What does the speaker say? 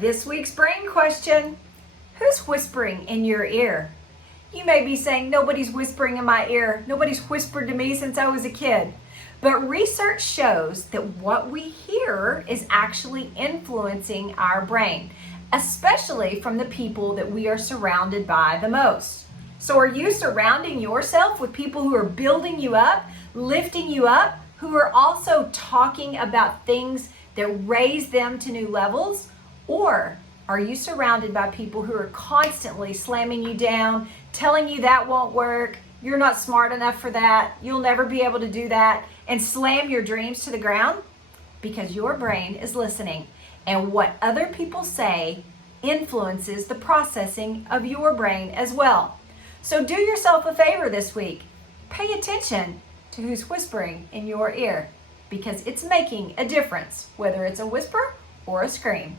This week's brain question: who's whispering in your ear? You may be saying, nobody's whispering in my ear. Nobody's whispered to me since I was a kid. But research shows that what we hear is actually influencing our brain, especially from the people that we are surrounded by the most. So are you surrounding yourself with people who are building you up, lifting you up, who are also talking about things that raise them to new levels? Or are you surrounded by people who are constantly slamming you down, telling you that won't work, you're not smart enough for that, you'll never be able to do that, and slam your dreams to the ground? Because your brain is listening, and what other people say influences the processing of your brain as well. So do yourself a favor this week. Pay attention to who's whispering in your ear, because it's making a difference, whether it's a whisper or a scream.